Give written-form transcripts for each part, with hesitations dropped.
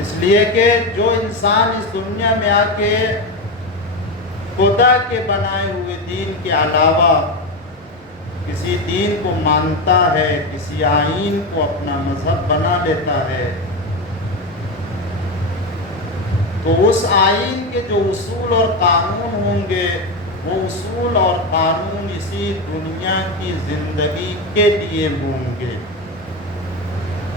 اس لیے کہ جو انسان اس دنیا میں آ کے خدا کے بنائے ہوئے دین کے علاوہ کسی دین کو مانتا ہے، کسی آئین کو اپنا مذہب بنا لیتا ہے، تو اس آئین کے جو اصول اور قانون ہوں گے وہ اصول اور قانون اسی دنیا کی زندگی کے لیے ہوں گے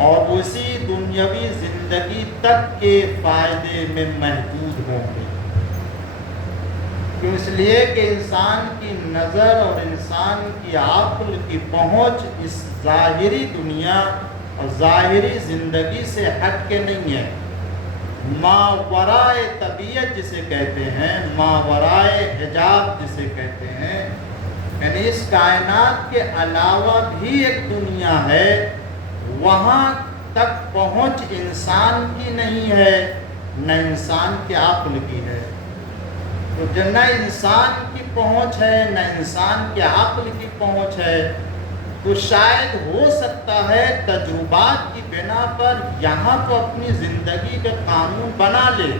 اور اسی دنیاوی زندگی تک کے فائدے میں محدود ہوں گے۔ کیوں؟ اس لیے کہ انسان کی نظر اور انسان کی عقل کی پہنچ اس ظاہری دنیا اور ظاہری زندگی سے ہٹ کے نہیں ہے۔ ماورائے طبیعت جسے کہتے ہیں، ماورائے حجاب جسے کہتے ہیں، یعنی اس کائنات کے علاوہ بھی ایک دنیا ہے، وہاں تک پہنچ انسان کی نہیں ہے، نہ انسان کی عقل کی ہے۔ تو نہ انسان کی پہنچ ہے، نہ انسان کی عقل کی پہنچ ہے، تو شاید ہو سکتا ہے تجربات کی بنا پر یہاں تو اپنی زندگی کے قانون بنا لے۔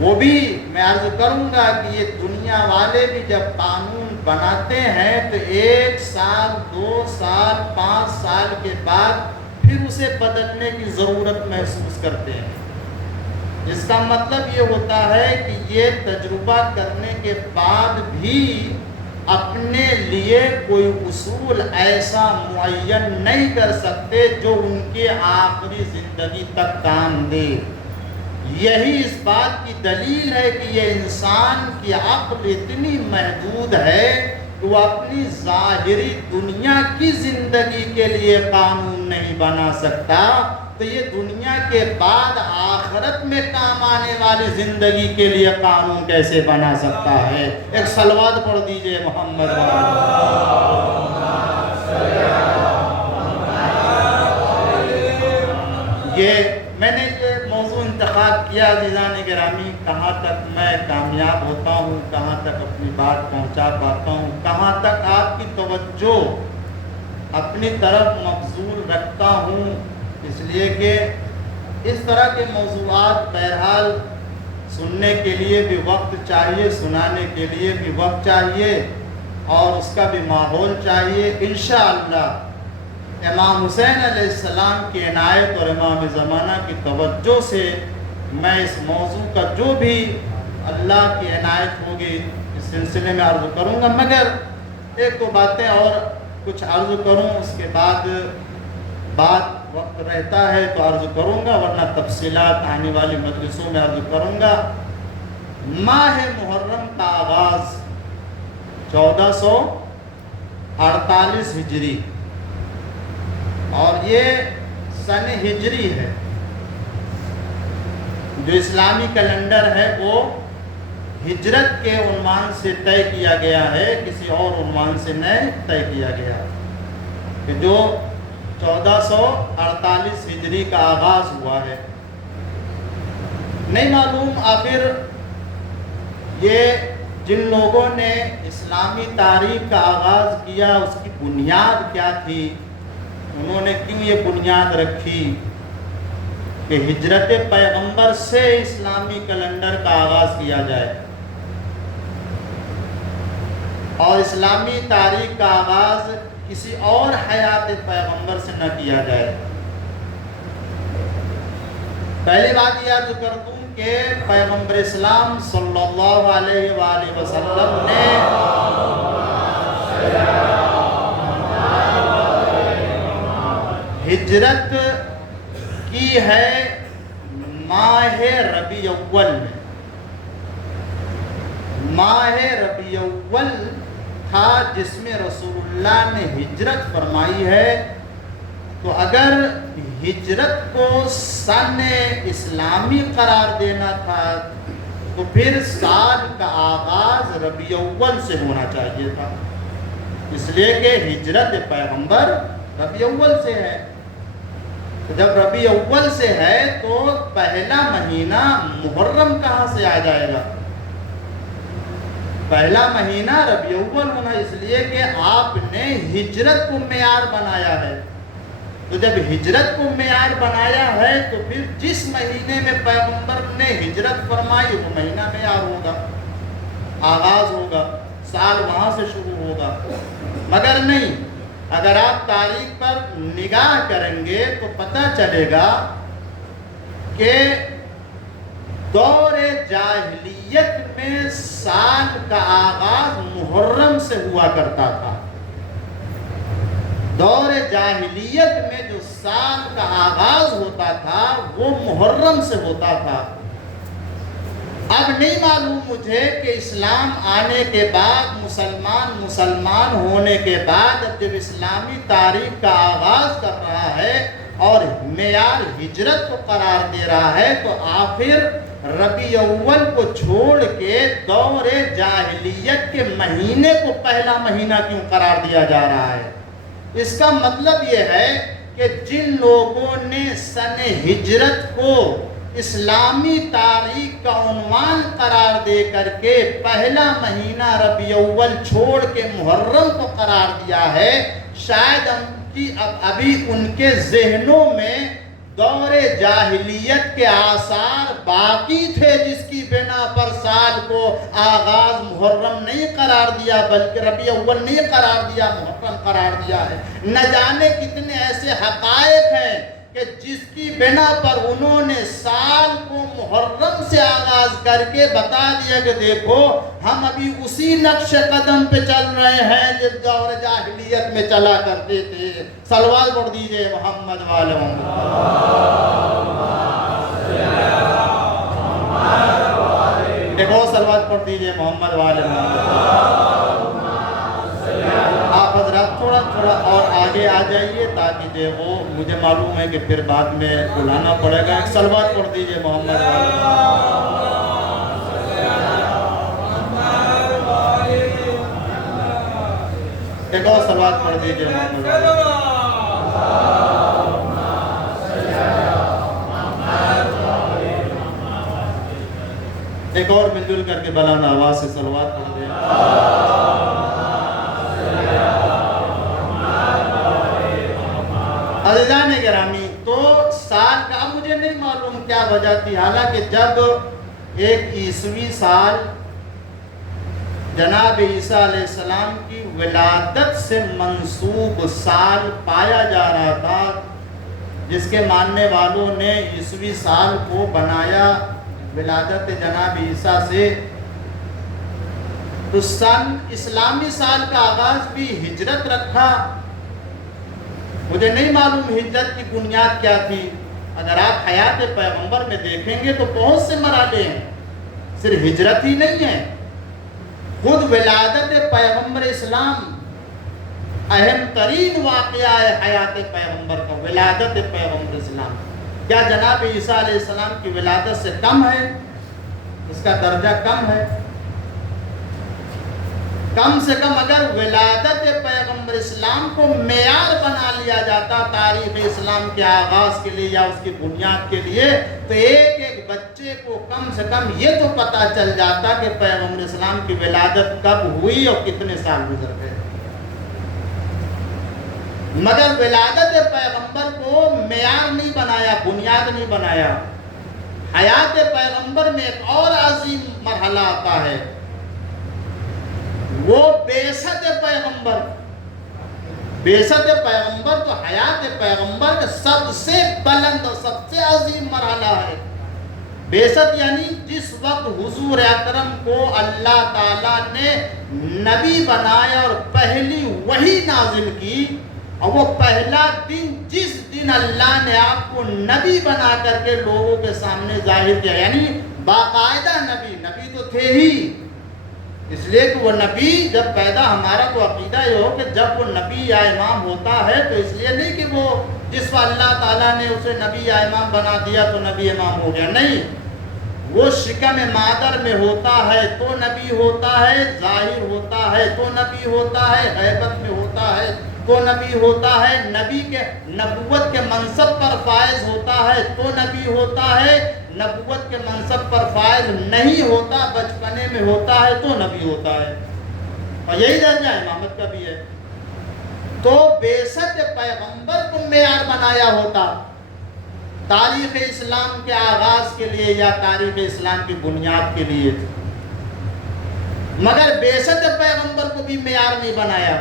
وہ بھی میں عرض کروں گا کہ یہ دنیا والے بھی جب قانون بناتے ہیں تو 1 سال 2 سال 5 سال کے بعد پھر اسے بدلنے کی ضرورت محسوس کرتے ہیں۔ اس کا مطلب یہ ہوتا ہے کہ یہ تجربہ کرنے کے بعد بھی اپنے لیے کوئی اصول ایسا معین نہیں کر سکتے جو ان کے آخری زندگی تک کام دے۔ یہی اس بات کی دلیل ہے کہ یہ انسان کی عقل اتنی محدود ہے کہ وہ اپنی ظاہری دنیا کی زندگی کے لیے قانون نہیں بنا سکتا، تو یہ دنیا کے بعد آخرت میں کام آنے والی زندگی کے لیے قانون کیسے بنا سکتا ہے؟ ایک صلوات پڑھ دیجئے محمد میں نے یہ موضوع انتخاب کیا عزیزان گرامی، کہاں تک میں کامیاب ہوتا ہوں، کہاں تک اپنی بات پہنچا پاتا ہوں، کہاں تک آپ کی توجہ اپنی طرف مبذول رکھتا ہوں، اس لیے کہ اس طرح کے موضوعات بہرحال سننے کے لیے بھی وقت چاہیے، سنانے کے لیے بھی وقت چاہیے اور اس کا بھی ماحول چاہیے۔ انشاءاللہ امام حسین علیہ السلام کی عنایت اور امام زمانہ کی توجہ سے میں اس موضوع کا جو بھی اللہ کی عنایت ہوگی اس سلسلے میں عرض کروں گا، مگر 1-2 باتیں اور کچھ عرض کروں، اس کے بعد وقت رہتا ہے تو عرض کروں گا، ورنہ تفصیلات آنے والی مجلسوں میں عرض کروں گا۔ ماہ محرم کا آغاز 1448 ہجری اور یہ سن ہجری ہے، جو اسلامی کیلنڈر ہے وہ ہجرت کے عنوان سے طے کیا گیا ہے، کسی اور عنوان سے نہیں طے کیا گیا، کہ جو 1448 ہجری کا آغاز ہوا ہے۔ نہیں معلوم آخر یہ جن لوگوں نے اسلامی تاریخ کا آغاز کیا اس کی بنیاد کیا تھی، انہوں نے کیوں یہ بنیاد رکھی کہ ہجرت پیغمبر سے اسلامی کیلنڈر کا آغاز کیا جائے اور اسلامی تاریخ کا آغاز کسی اور حیات پیغمبر سے نہ کیا جائے۔ پہلی بات یہ عرض کر دوں کہ پیغمبر اسلام صلی اللہ علیہ وآلہ وسلم نے ہجرت کی ہے ماہ ربیع اول میں۔ ماہ ربیع اول تھا جس میں رسول اللہ نے ہجرت فرمائی ہے، تو اگر ہجرت کو سن اسلامی قرار دینا تھا تو پھر سال کا آغاز ربیع اول سے ہونا چاہیے تھا، اس لیے کہ ہجرت پیغمبر ربیع اول سے ہے۔ جب ربیع اول سے ہے تو پہلا مہینہ محرم کہاں سے آ جائے گا؟ پہلا مہینہ ربیع اول ہونا، اس لیے کہ آپ نے ہجرت کو معیار بنایا ہے۔ تو جب ہجرت کو معیار بنایا ہے تو پھر جس مہینے میں پیغمبر نے ہجرت فرمائی وہ مہینہ معیار ہوگا، آغاز ہوگا، سال وہاں سے شروع ہوگا۔ مگر نہیں، اگر آپ تاریخ پر نگاہ کریں گے تو پتہ چلے گا کہ دور جاہلیت میں سال کا آغاز محرم سے ہوا کرتا تھا۔ دور جاہلیت میں جو سال کا آغاز ہوتا تھا وہ محرم سے ہوتا تھا۔ اب نہیں معلوم مجھے کہ اسلام آنے کے بعد مسلمان ہونے کے بعد جب اسلامی تاریخ کا آغاز کر رہا ہے اور معیار ہجرت کو قرار دے رہا ہے تو آخر ربیع اول کو چھوڑ کے دور جاہلیت کے مہینے کو پہلا مہینہ کیوں قرار دیا جا رہا ہے؟ اس کا مطلب یہ ہے کہ جن لوگوں نے سن ہجرت کو اسلامی تاریخ کا عنوان قرار دے کر کے پہلا مہینہ ربیع اول چھوڑ کے محرم کو قرار دیا ہے، شاید ابھی ان کے ذہنوں میں دور جاہلیت کے آثار باقی تھے، جس کی بنا پر سال کو آغاز محرم نہیں قرار دیا بلکہ ربیع اول نہیں قرار دیا، محرم قرار دیا ہے۔ نہ جانے کتنے ایسے حقائق ہیں کہ جس کی بنا پر انہوں نے سال کو محرم سے آغاز کر کے بتا دیا کہ دیکھو ہم ابھی اسی نقش قدم پہ چل رہے ہیں جس دور جاہلیت میں چلا کرتے تھے۔ صلوات پڑھ دیجئے محمد والے ایک اور صلوات پڑھ دیجئے محمد والے آپ حضرات تھوڑا اور آگے آ جائیے تاکہ جو وہ مجھے معلوم ہے کہ پھر بعد میں بلانا پڑے گا۔ ایک صلوات پڑھ دیجئے محمد ایک اور صلوات پڑھ دیجئے محمد ایک اور مل جل کر کے بلانا آواز سے صلوات پڑھ دیجئے۔ عزیزان گرامی، تو سال کا مجھے نہیں معلوم کیا وجہ تھی، حالانکہ جب ایک عیسوی سال جناب عیسیٰ علیہ السلام کی ولادت سے منسوب سال پایا جا رہا تھا، جس کے ماننے والوں نے عیسوی سال کو بنایا ولادت جناب عیسیٰ سے، تو اسلامی سال کا آغاز بھی ہجرت رکھا۔ مجھے نہیں معلوم ہجرت کی بنیاد کیا تھی۔ اگر آپ حیات پیغمبر میں دیکھیں گے تو بہت سے مرحلے ہیں، صرف ہجرت ہی نہیں ہے، خود ولادت پیغمبر اسلام اہم ترین واقعہ ہے حیات پیغمبر کا، ولادت پیغمبر اسلام۔ کیا جناب عیسیٰ علیہ السلام کی ولادت سے کم ہے؟ اس کا درجہ کم ہے؟ کم سے کم اگر ولادت پیغمبر اسلام کو معیار بنا لیا جاتا تاریخ اسلام کے آغاز کے لیے یا اس کی بنیاد کے لیے، تو ایک ایک بچے کو کم سے کم یہ تو پتا چل جاتا کہ پیغمبر اسلام کی ولادت کب ہوئی اور کتنے سال گزر گئے۔ مگر ولادت پیغمبر کو معیار نہیں بنایا، بنیاد نہیں بنایا۔ حیات پیغمبر میں ایک اور عظیم مرحلہ آتا ہے، وہ بعثت پیغمبر۔ بعثت پیغمبر تو حیات پیغمبر کا سب سے بلند اور سب سے عظیم مرحلہ ہے۔ بعثت یعنی جس وقت حضور اکرم کو اللہ تعالیٰ نے نبی بنایا اور پہلی وحی نازل کی، اور وہ پہلا دن جس دن اللہ نے آپ کو نبی بنا کر کے لوگوں کے سامنے ظاہر کیا، یعنی باقاعدہ نبی تو تھے ہی، اس لیے کہ وہ نبی جب پیدا، ہمارا تو عقیدہ یہ ہو کہ جب وہ نبی یا امام ہوتا ہے تو اس لیے نہیں کہ وہ جس وقت اللہ تعالیٰ نے اسے نبی یا امام بنا دیا تو نبی امام ہو گیا، نہیں، وہ شکم مادر میں ہوتا ہے تو نبی ہوتا ہے، ظاہر ہوتا ہے تو نبی ہوتا ہے، غیبت میں ہوتا ہے تو نبی ہوتا ہے، نبی کے نبوت کے منصب پر فائز ہوتا ہے تو نبی ہوتا ہے، نبوت کے منصب پر فائز نہیں ہوتا، بچپنے میں ہوتا ہے تو نبی ہوتا ہے، اور یہی درجہ امامت کا بھی ہے۔ تو بعثت پیغمبر کو معیار بنایا ہوتا تاریخ اسلام کے آغاز کے لیے یا تاریخ اسلام کی بنیاد کے لیے، مگر بعثت پیغمبر کو بھی معیار نہیں بنایا۔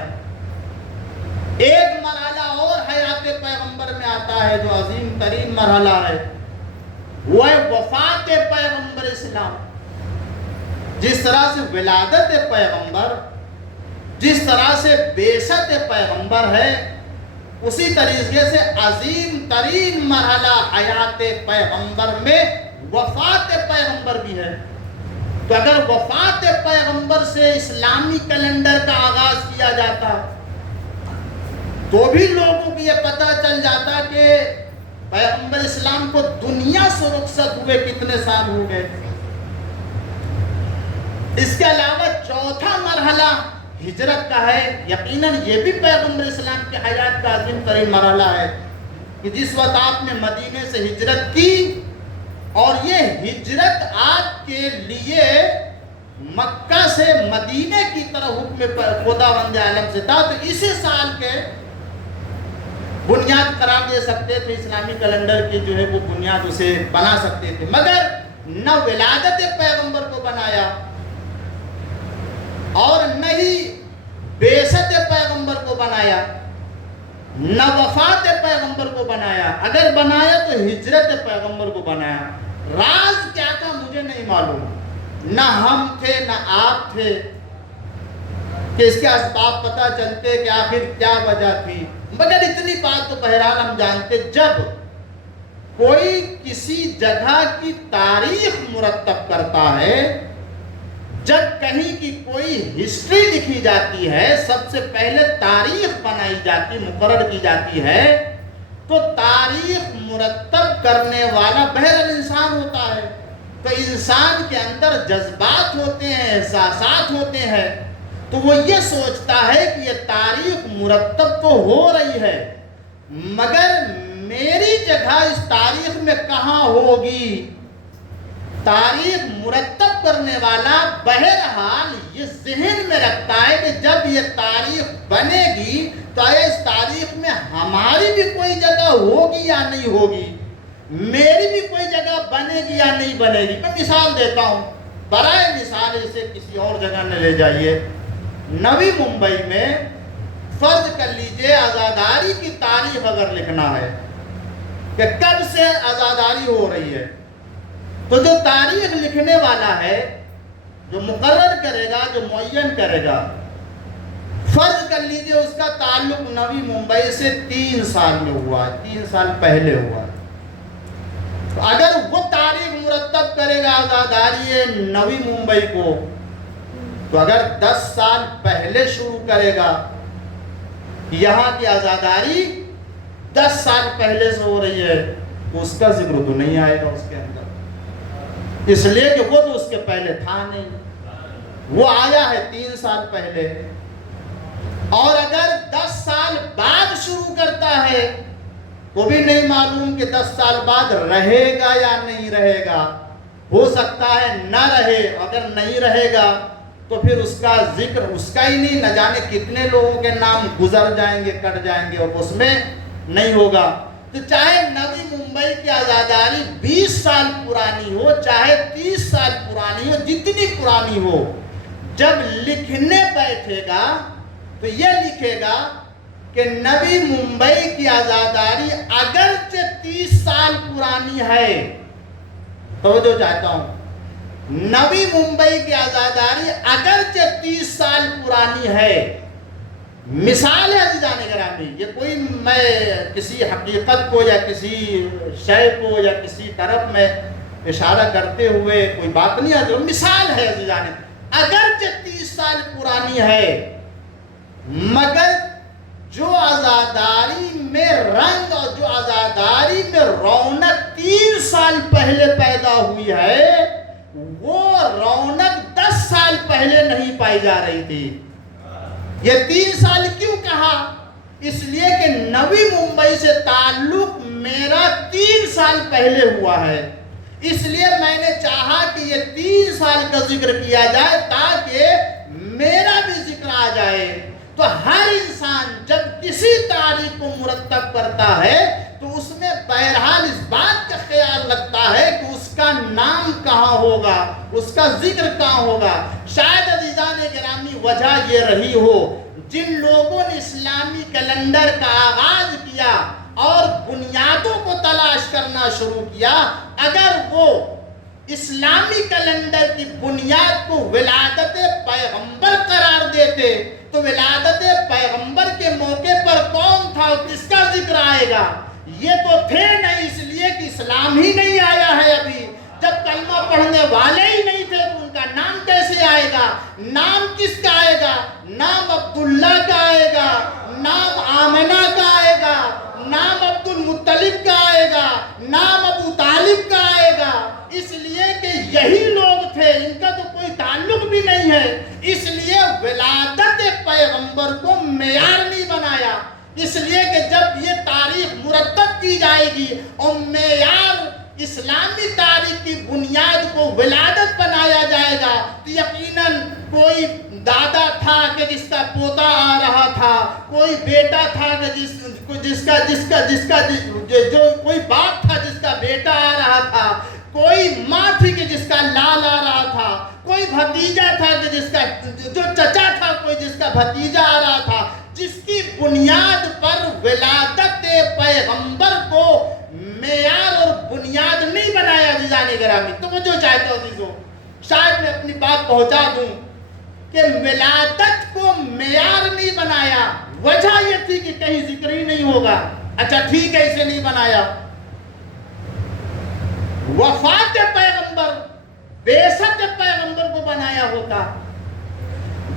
ایک مرحلہ اور حیات پیغمبر میں آتا ہے جو عظیم ترین مرحلہ ہے، وہ ہے وفات پیغمبر اسلام۔ جس طرح سے ولادت پیغمبر، جس طرح سے بعثت پیغمبر ہے، اسی طریقے سے عظیم ترین مرحلہ حیات پیغمبر میں وفات پیغمبر بھی ہے۔ تو اگر وفات پیغمبر سے اسلامی کیلنڈر کا آغاز کیا جاتا تو بھی لوگوں کو یہ پتہ چل جاتا کہ پیغمبر اسلام کو دنیا سے رخصت ہوئے کتنے سال ہو گئے۔ اس کے علاوہ چوتھا مرحلہ ہجرت کا ہے۔ یقیناً یہ بھی پیغمبر اسلام کی حیات کا عظیم ترین مرحلہ ہے کہ جس وقت آپ نے مدینے سے ہجرت کی، اور یہ ہجرت آپ کے لیے مکہ سے مدینے کی طرف حکم خداوند عالم سے تھا، تو اسی سال کے بنیاد قرار دے سکتے تھے، اسلامی کیلنڈر کی جو ہے وہ بنیاد اسے بنا سکتے تھے، مگر نہ ولادت پیغمبر کو بنایا اور نہ ہی بعثت پیغمبر کو بنایا، نہ وفات پیغمبر کو بنایا۔ اگر بنایا تو ہجرت پیغمبر کو بنایا۔ راز کیا تھا مجھے نہیں معلوم، نہ ہم تھے نہ آپ تھے کہ اس کے اسباب پتہ چلتے کہ آخر کیا وجہ تھی، مگر اتنی بات تو بہرحال ہم جانتے، جب کوئی کسی جگہ کی تاریخ مرتب کرتا ہے، جب کہیں کی کوئی ہسٹری لکھی جاتی ہے، سب سے پہلے تاریخ بنائی جاتی، مقرر کی جاتی ہے، تو تاریخ مرتب کرنے والا بہرحال انسان ہوتا ہے، تو انسان کے اندر جذبات ہوتے ہیں، احساسات ہوتے ہیں، تو وہ یہ سوچتا ہے کہ یہ تاریخ مرتب تو ہو رہی ہے، مگر میری جگہ اس تاریخ میں کہاں ہوگی۔ تاریخ مرتب کرنے والا بہرحال یہ ذہن میں رکھتا ہے کہ جب یہ تاریخ بنے گی تو آیا اس تاریخ میں ہماری بھی کوئی جگہ ہوگی یا نہیں ہوگی، میری بھی کوئی جگہ بنے گی یا نہیں بنے گی۔ میں مثال دیتا ہوں، برائے مثال اسے کسی اور جگہ نہ لے جائیے۔ نوی ممبئی میں فرض کر لیجئے آزاداری کی تاریخ اگر لکھنا ہے کہ کب سے آزاداری ہو رہی ہے، تو جو تاریخ لکھنے والا ہے، جو مقرر کرے گا، جو معین کرے گا، فرض کر لیجئے اس کا تعلق نوی ممبئی سے 3 سال میں ہوا ہے، 3 سال پہلے ہوا ہے، تو اگر وہ تاریخ مرتب کرے گا آزاداری نوی ممبئی کو، تو اگر 10 سال پہلے شروع کرے گا، یہاں کی آزاداری 10 سال پہلے سے ہو رہی ہے، تو اس کا ذکر تو نہیں آئے گا اس کے اندر، اس لیے کہ وہ تو اس کے پہلے تھا نہیں، وہ آیا ہے 3 سال پہلے۔ اور اگر 10 سال بعد شروع کرتا ہے تو بھی نہیں معلوم کہ 10 سال بعد رہے گا یا نہیں رہے گا، ہو سکتا ہے نہ رہے، اگر نہیں رہے گا تو پھر اس کا ذکر اس کا ہی نہیں، نہ جانے کتنے لوگوں کے نام گزر جائیں گے، کٹ جائیں گے، اور اس میں نہیں ہوگا۔ تو چاہے نوی ممبئی کی آزاداری 20 سال پرانی ہو، چاہے 30 سال پرانی ہو، جتنی پرانی ہو، جب لکھنے بیٹھے گا تو یہ لکھے گا کہ نوی ممبئی کی آزاداری اگرچہ 30 سال پرانی ہے، توجہ چاہتا ہوں، نوی ممبئی کی آزاداری اگرچہ 30 سال پرانی ہے، مثال ہے عزیزان گرامی، یہ کوئی میں کسی حقیقت کو یا کسی شے کو یا کسی طرف میں اشارہ کرتے ہوئے کوئی بات نہیں ہے، مثال ہے عزیزان، اگرچہ 30 سال پرانی ہے، مگر جو آزاداری میں رنگ اور جو آزاداری میں رونق 3 سال پہلے پیدا ہوئی ہے، وہ رونق 10 سال پہلے نہیں پائی جا رہی تھی۔ یہ 3 سال کیوں کہا؟ اس لیے کہ نوی ممبئی سے تعلق میرا 3 سال پہلے ہوا ہے، اس لیے میں نے چاہا کہ یہ 3 سال کا ذکر کیا جائے تاکہ میرا بھی ذکر آ جائے، تو ہر انسان جب کسی تاریخ کو مرتب کرتا ہے تو اس میں بہرحال اس بات کا خیال رکھتا ہے کہ اس کا نام کہاں ہوگا، اس کا ذکر کہاں ہوگا۔ شاید عزیزان گرامی وجہ یہ رہی ہو، جن لوگوں نے اسلامی کیلنڈر کا آغاز کیا اور بنیادوں کو تلاش کرنا شروع کیا، اگر وہ اسلامی کیلنڈر کی بنیاد کو ولادت پیغمبر قرار دیتے تو ولادت پیغمبر کے موقع پر کون تھا اور کس کا ذکر آئے گا؟ یہ تو تھے نہیں، اس لیے کہ اسلام ہی نہیں آیا ہے ابھی۔ جب کلمہ پڑھنے والے ہی نہیں تھے تو ان کا نام کیسے آئے گا؟ نام کس کا آئے گا؟ نام عبداللہ کا آئے گا، نام آمنہ کا آئے گا، نام عبد المطلب کا آئے گا، نام ابو طالب کا آئے گا، اس لیے کہ یہی لوگ تھے، ان کا تو کوئی تعلق بھی نہیں ہے۔ اس لیے ولادت پیغمبر کو معیار نہیں بنایا، اس لیے کہ جب یہ تاریخ مرتب کی جائے گی اور معیار اسلامی تاریخ کی بنیاد کو ولادت بنایا جائے گا تو یقیناً کوئی دادا تھا کہ جس کا پوتا آ رہا تھا، کوئی بیٹا تھا کہ کوئی باپ تھا جس کا بیٹا آ رہا تھا، کوئی ماں تھی کہ جس کا لال آ رہا تھا، کوئی بھتیجا تھا کہ جس کا جو چچا تھا، کوئی جس کا بھتیجا آ رہا تھا، جس کی بنیاد پر ولادت پیغمبر کو معیار اور بنیاد نہیں بنایا۔ عزیزان گرامی توجہ چاہتا ہوں عزیزوں، شاید میں اپنی بات پہنچا دوں کہ ولادت کو معیار نہیں بنایا، وجہ یہ تھی کہ کہیں ذکر ہی نہیں ہوگا۔ اچھا ٹھیک ہے، اسے نہیں بنایا۔ وفات پیغمبر، بعثت پیغمبر کو بنایا ہوتا۔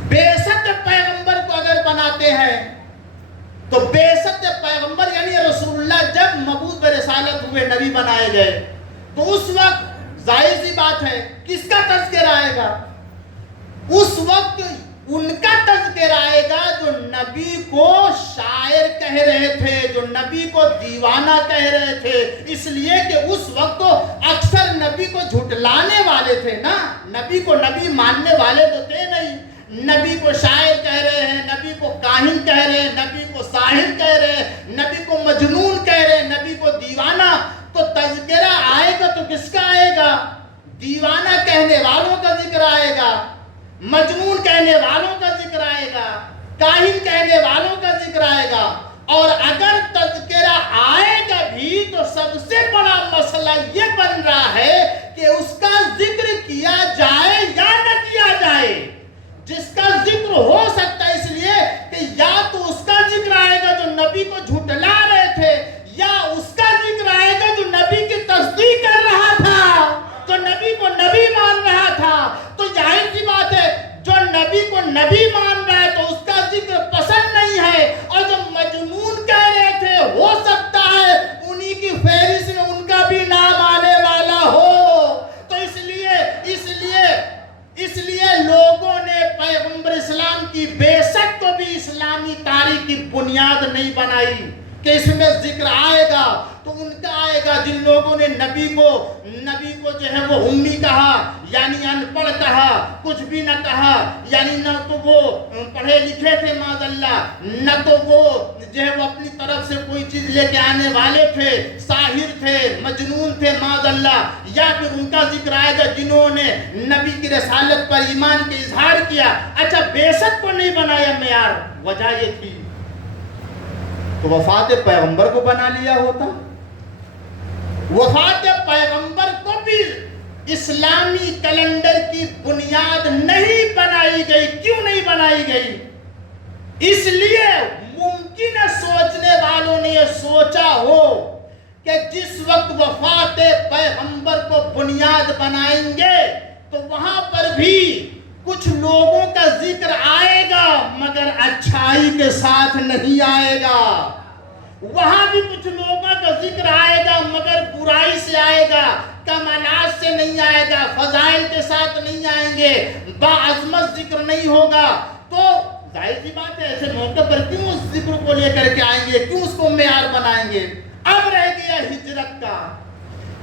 بعثت پیغمبر کو اگر بناتے ہیں تو بعثت پیغمبر یعنی رسول اللہ جب مبعوث برسالت ہوئے، نبی بنائے گئے، تو اس وقت ظاہر سی بات ہے کس کا تذکرہ آئے گا؟ اس وقت ان کا تذکرہ آئے گا جو نبی کو شاعر کہہ رہے تھے، جو نبی کو دیوانہ کہہ رہے تھے، اس لیے کہ اس وقت تو اکثر نبی کو جھٹلانے والے تھے نا، نبی کو نبی ماننے والے تو تھے نہیں۔ نبی کو شاعر کہہ رہے ہیں، نبی کو کاہن کہہ رہے ہیں، نبی کو ساحر کہہ رہے ہیں، نبی کو مجنون کہہ رہے ہیں، نبی کو دیوانہ، تو تذکرہ آئے گا تو کس کا آئے گا؟ دیوانہ کہنے والوں کا ذکر آئے گا، مجنون کہنے والوں کا ذکر آئے گا، کاہن کہنے والوں کا ذکر آئے گا۔ اور اگر تذکرہ آئے گا بھی تو سب سے بڑا مسئلہ یہ بن رہا ہے کہ اس کا ذکر کیا جائے یا نہ کیا جائے۔ جس کا ذکر ہو سکتا ہے اس لیے کہ یا تو اس کا ذکر آئے گا جو نبی کو جھٹلا رہے تھے، یا اس کا ذکر آئے گا جو نبی کی تصدیق کر رہا تھا، جو نبی کو نبی مان رہا تھا۔ تو ظاہر سی بات ہے جو نبی کو نبی مان رہا ہے تو اس کا ذکر پسند نہیں ہے، اور جو مجنون کہہ رہے تھے ہو سکتا ہے انہی کی فہرست میں ان کا بھی نام آنے والا ہو۔ تو اس لیے لوگوں نے پیغمبر اسلام کی بعثت کو بھی اسلامی تاریخ کی بنیاد نہیں بنائی کہ اس میں ذکر آئے گا تو ان کا آئے گا جن لوگوں نے نبی کو جو ہے وہ امی کہا، یعنی ان پڑھ کہا، کچھ بھی نہ کہا، یعنی نہ تو وہ پڑھے لکھے تھے معاذ اللہ، نہ تو وہ جو ہے وہ اپنی طرف سے کوئی چیز لے کے آنے والے تھے، ساحر تھے، مجنون تھے معاذ اللہ۔ یا پھر ان کا ذکر آئے گا جنہوں نے نبی کی رسالت پر ایمان کے اظہار کیا۔ اچھا بعثت کو نہیں بنایا معیار، وجہ یہ تھی تو وفات پیغمبر کو بنا لیا ہوتا۔ وفات پیغمبر کو بھی اسلامی کیلنڈر کی بنیاد نہیں بنائی گئی۔ کیوں نہیں بنائی گئی؟ اس لیے ممکن ہے سوچنے والوں نے یہ سوچا ہو کہ جس وقت وفات پیغمبر کو بنیاد بنائیں گے تو وہاں پر بھی کچھ لوگوں کا ذکر آئے گا مگر اچھائی کے ساتھ نہیں آئے گا، وہاں بھی کچھ لوگوں کا ذکر آئے گا مگر برائی سے آئے گا، کمالات سے نہیں آئے گا، فضائل کے ساتھ نہیں آئیں گے، باعظمت ذکر نہیں ہوگا۔ تو ظاہر سی بات ہے ایسے موقع پر کیوں اس ذکر کو لے کر کے آئیں گے، کیوں اس کو معیار بنائیں گے؟ اب رہ گیا ہجرت کا۔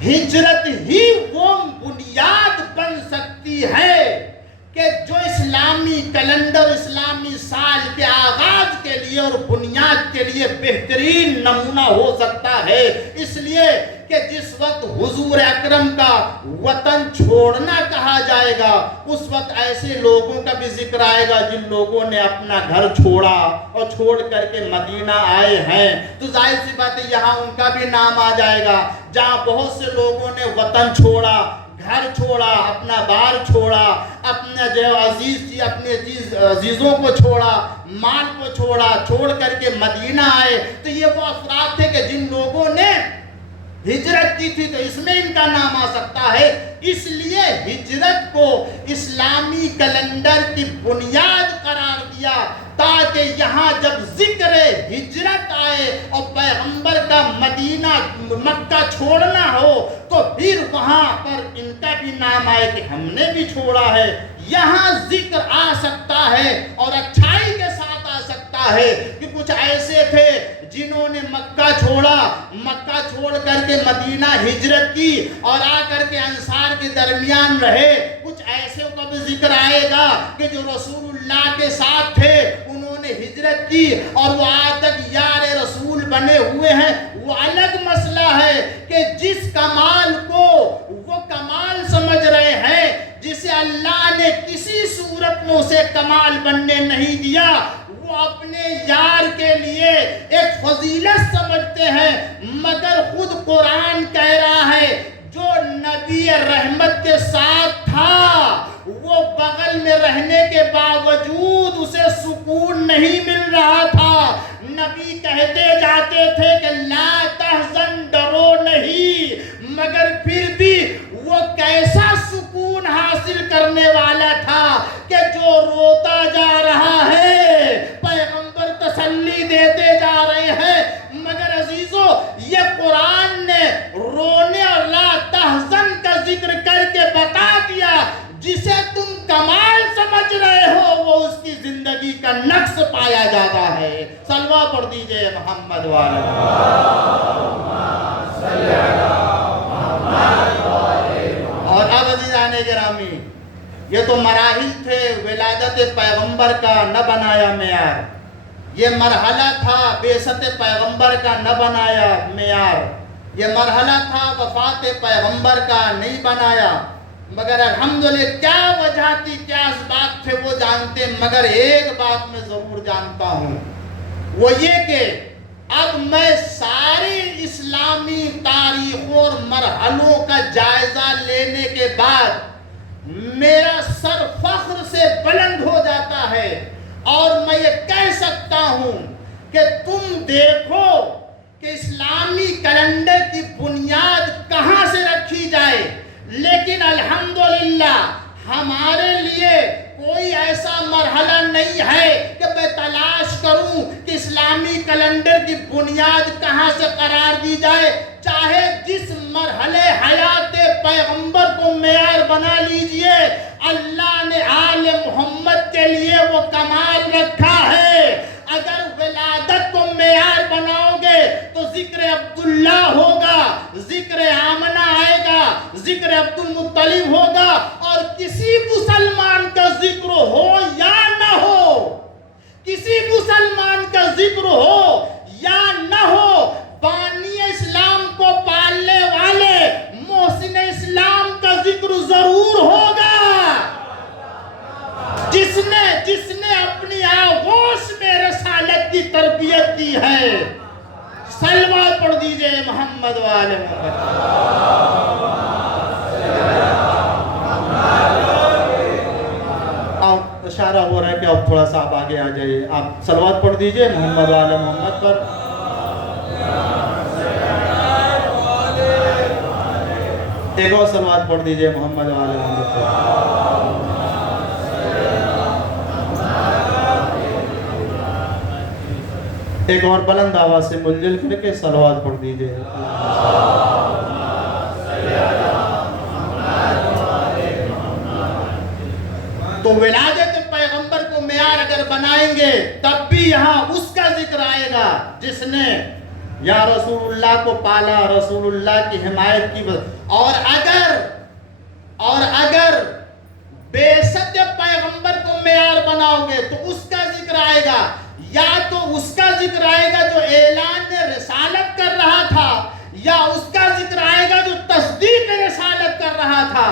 ہجرت ہی وہ بنیاد بن سکتی ہے کہ جو اسلامی کیلنڈر اسلامی سال کے آغاز کے لیے اور بنیاد کے لیے بہترین نمونہ ہو سکتا ہے، اس لیے کہ جس وقت حضور اکرم کا وطن چھوڑنا کہا جائے گا اس وقت ایسے لوگوں کا بھی ذکر آئے گا جن لوگوں نے اپنا گھر چھوڑا اور چھوڑ کر کے مدینہ آئے ہیں، تو ظاہر سی بات ہے یہاں ان کا بھی نام آ جائے گا۔ جہاں بہت سے لوگوں نے وطن چھوڑا، گھر چھوڑا، اپنا بار چھوڑا، اپنا جو عزیز اپنے عزیزوں کو چھوڑا، مال کو چھوڑا، چھوڑ کر کے مدینہ آئے، تو یہ وہ افراد تھے کہ جن لوگوں نے ہجرت کی تھی، تو اس میں ان کا نام آ سکتا ہے۔ اس لیے ہجرت کو اسلامی کیلنڈر کی بنیاد قرار دیا تاکہ یہاں جب ذکر ہجرت آئے اور پیغمبر کا مدینہ مکہ چھوڑنا ہو تو پھر وہاں پر ان کا بھی نام آئے کہ ہم نے بھی چھوڑا ہے۔ یہاں ذکر آ سکتا ہے اور اچھائی کے ساتھ آ سکتا ہے کہ کچھ ایسے تھے جنہوں نے مکہ چھوڑا، مکہ چھوڑ کر کے مدینہ ہجرت کی اور آ کر کے انصار کے درمیان رہے۔ کچھ ایسے کا بھی ذکر آئے گا کہ جو رسول اللہ کے ساتھ تھے، انہوں نے ہجرت کی اور وہ آج تک یار رسول بنے ہوئے ہیں۔ وہ الگ مسئلہ ہے کہ جس کمال کو وہ کمال سمجھ رہے ہیں، جسے اللہ نے کسی صورت میں اسے کمال بننے نہیں دیا، وہ اپنے یار کے لیے ایک فضیلت سمجھتے ہیں، مگر خود قرآن کہہ رہا ہے جو نبی رحمت کے ساتھ تھا وہ بغل میں رہنے کے باوجود اسے سکون نہیں مل رہا تھا۔ نبی کہتے جاتے تھے کہ لا تحزن، ڈرو نہیں، مگر پھر بھی وہ کیسا سکون حاصل کرنے والا تھا کہ جو روتا جا رہا ہے، پیغمبر تسلی دیتے جا رہے ہیں، مگر عزیزو یہ قرآن نے رونے اور لا تحزن کا ذکر کر کے بتا دیا جسے تم کمال سمجھ رہے ہو وہ اس کی زندگی کا نقص پایا جاتا ہے۔ صلوات پڑھ دیجئے محمد والے اور اب عزیزان گرامی، یہ تو مراحل تھے ولادت پیغمبر کا نہ بنایا معیار، یہ مرحلہ تھا بعثت پیغمبر کا نہ بنایا معیار، یہ مرحلہ تھا وفات پیغمبر کا نہیں بنایا، مگر الحمدللہ کیا وجہ تھی، کیا اسباب تھے وہ جانتے، مگر ایک بات میں ضرور جانتا ہوں، وہ یہ کہ اب میں ساری اسلامی تاریخوں اور مرحلوں کا جائزہ لینے کے بعد میرا سر فخر سے بلند ہو جاتا ہے اور میں یہ کہہ سکتا ہوں کہ تم دیکھو کہ اسلامی کیلنڈر کی بنیاد کہاں سے رکھی جائے، لیکن الحمدللہ ہمارے لیے کوئی ایسا مرحلہ نہیں ہے کہ میں تلاش کروں کہ اسلامی کیلنڈر کی بنیاد کہاں سے قرار دی جائے، چاہے جس مرحلے حیات پیغمبر کو معیار بنا لیجئے، اللہ نے آل محمد کے لیے وہ کمال رکھا ہے۔ اگر ولادت کو معیار بناؤ گے تو ذکر عبداللہ ہوگا، ذکر آمنہ آئے گا، ذکر عبد المطلب ہوگا، اور کسی مسلمان کا ذکر ہو یا نہ ہو، کسی مسلمان کا ذکر ہو یا نہ ہو، بانی اسلام کو پالنے والے محسن اسلام کا ذکر ضرور ہوگا، جس نے اپنی آغوش میں رسالت کی تربیت کی ہے۔ صلوات پڑھ دیجئے محمد والے محمد۔ اب اشارہ ہو رہا ہے کہ اب تھوڑا سا آپ آگے آ جائیے، آپ صلوات پڑھ دیجئے محمد والے محمد پر۔ ایک اور صلوات پڑھ دیجئے محمد والے محمد پر۔ ایک اور بلند آواز سے مل جل کر کے صلوات پڑھ دیجئے۔ تو ولادت پیغمبر کو معیار اگر بنائیں گے تب بھی یہاں اس کا ذکر آئے گا جس نے یا رسول اللہ کو پالا، رسول اللہ کی حمایت کی، اور اگر بعثت پیغمبر ذکر آئے گا جو اعلان رسالت کر رہا تھا، یا اس کا ذکر آئے گا جو تصدیق رسالت کر رہا تھا؟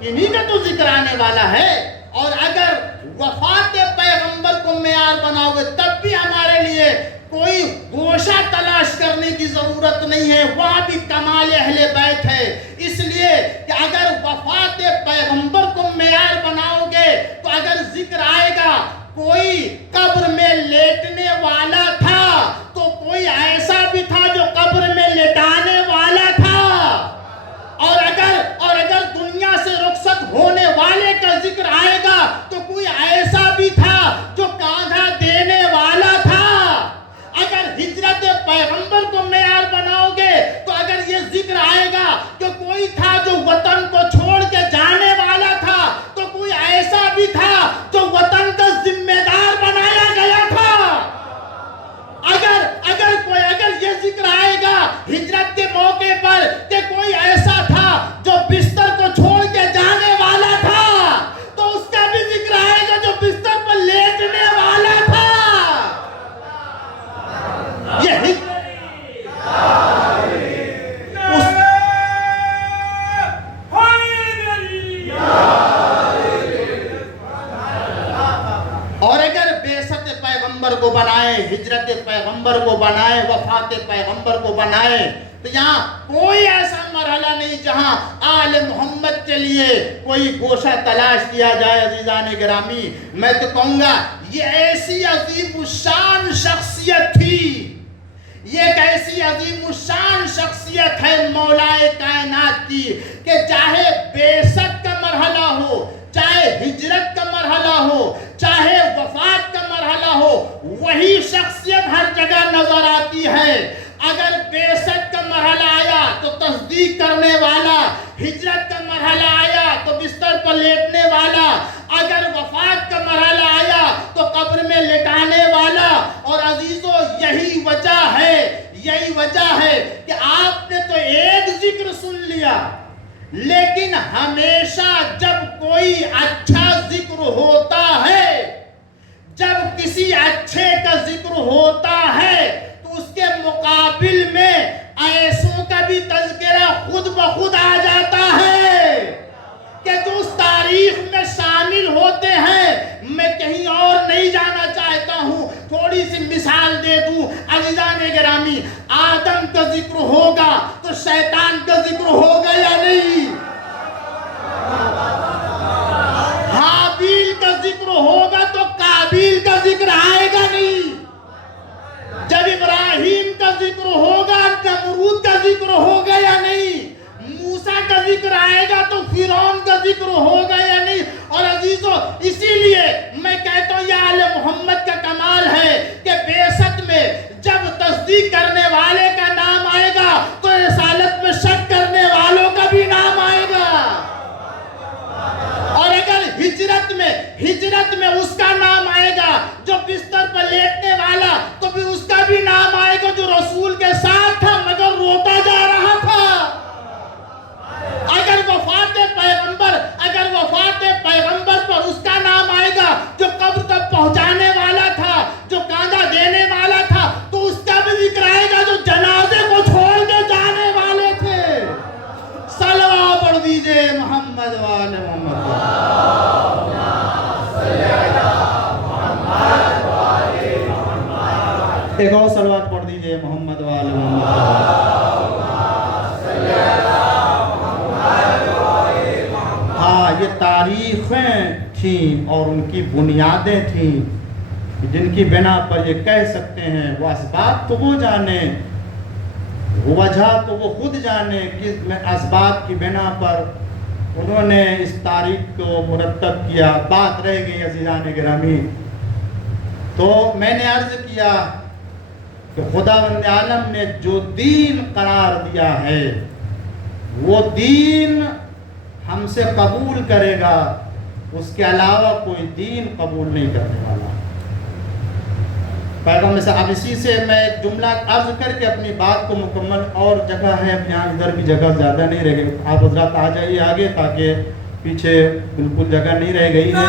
انہی کا تو ذکر آنے والا ہے۔ اور اگر وفات پیغمبر کو معیار بناؤ گے تب بھی ہمارے لیے کوئی گوشہ تلاش کرنے کی ضرورت نہیں ہے، وہاں بھی کمال اہل بیت ہے۔ اس لیے کہ اگر وفات پیغمبر کو معیار بناؤ گے تو اگر ذکر آئے گا کوئی قبر میں لیٹنے والا تھا تو کوئی ایسا بھی تھا جو قبر میں لٹانے والا تھا، اور اگر دنیا سے رخصت ہونے والے کا ذکر آئے گا تو کوئی ایسا بھی تھا جو کاندھا دینے والا تھا۔ اگر ہجرت پیغمبر کو معیار بناؤ گے تو اگر یہ ذکر آئے گا کہ کوئی تھا جو وطن کو چھوڑ کے جانے والا تھا تو کوئی ایسا بھی تھا جو وطن کا ذمہ دار بنایا گیا تھا۔ اگر یہ ذکر آئے گا ہجرت کے موقع پر کہ کوئی ایسا تھا جو بستر کو چھوڑ کے جانے والا تھا تو اس کا بھی ذکر آئے گا جو بستر پر لیٹنے والا تھا۔ اور اگر بعثت پیغمبر کو بنائے، ہجرت پیغمبر کو بنائے، وفات پیغمبر کو بنائے تو یہاں کوئی ایسا مرحلہ نہیں جہاں آل محمد کے لیے کوئی گوشہ تلاش کیا جائے۔ عزیزان گرامی، میں تو کہوں گا یہ ایسی عظیم الشان شخصیت تھی، یہ ایک ایسی عظیم الشان شخصیت ہے مولا کائنات کی کہ چاہے بعثت کا مرحلہ ہو، چاہے ہجرت کا مرحلہ ہو، چاہے وفات کا مرحلہ ہو، وہی شخصیت ہر جگہ نظر آتی ہے۔ اگر بعثت کا مرحلہ آیا تو تصدیق کرنے والا، ہجرت کا مرحلہ آیا تو بستر پر لیٹنے والا، اگر وفات کا مرحلہ آیا تو قبر میں لٹانے والا۔ اور عزیزو یہی وجہ ہے کہ آپ نے تو ایک ذکر سن لیا، لیکن ہمیشہ جب کوئی اچھا ذکر ہوتا ہے، جب کسی اچھے کا ذکر ہوتا ہے تو اس کے مقابل میں ایسوں کا بھی تذکرہ خود بخود آ جاتا ہے کہ جو اس تاریخ میں شامل ہوتے ہیں۔ میں کہیں اور نہیں جانا چاہتا ہوں، تھوڑی سی مثال دے دوں۔ عزیزان گرامی، آدم کا ذکر ہوگا تو شیطان کا ذکر ہوگا یا نہیں؟ حابیل کا ذکر ہوگا تو قابیل کا ذکر آئے گا نہیں؟ جب ابراہیم کا ذکر ہوگا نمرود کا ذکر ہوگا یا نہیں؟ موسیٰ کا ذکر آئے گا تو فرعون کا ذکر ہوگا یا نہیں؟ اور عزیزو اسی لیے میں کہتا ہوں یہ آل محمد کا کمال ہے کہ بعثت میں جب تصدیق کرنے والے کا نام آئے گا تو رسالت میں شک کرنے والوں کا بھی نام آئے گا، اور اگر ہجرت میں اس کا نام آئے گا جو بستر پر لیٹنے والا تو بھی اس کا بھی نام آئے گا جو رسول کے ساتھ تھا مگر روتا جا رہا تھا۔ اگر وفات پیغمبر پر اس کا نام آئے گا جو قبر تک پہنچانے والا تھا، جو کاندھا دینے والا تھا، تو اس کا بھی ذکر آئے گا جو جنازے کو چھوڑ کے جانے والے تھے۔ صلوات پڑھ دیجئے محمد وآل محمد۔ ایک اور صلوات پڑھ دیجئے محمد وآل محمد۔ ہاں، یہ تاریخیں تھیں اور ان کی بنیادیں تھیں جن کی بنا پر یہ کہہ سکتے ہیں۔ وہ اسباب تو وہ جانے، وجہ تو وہ خود جانے کہ اسباب کی بنا پر انہوں نے اس تاریخ کو مرتب کیا۔ بات رہ گئی عزیزان گرامی، تو میں نے عرض کیا کہ خداوند عالم نے جو دین قرار دیا ہے وہ دین ہم سے قبول کرے گا، اس کے علاوہ کوئی دین قبول نہیں کرنے والا۔ پیغمبر سے اب اسی سے میں ایک جملہ عرض کر کے اپنی بات کو مکمل، اور جگہ ہے اب یہاں ادھر بھی جگہ زیادہ نہیں رہ گئی، آپ حضرات آ جائیے آگے تاکہ پیچھے بالکل جگہ نہیں رہ گئی ہے۔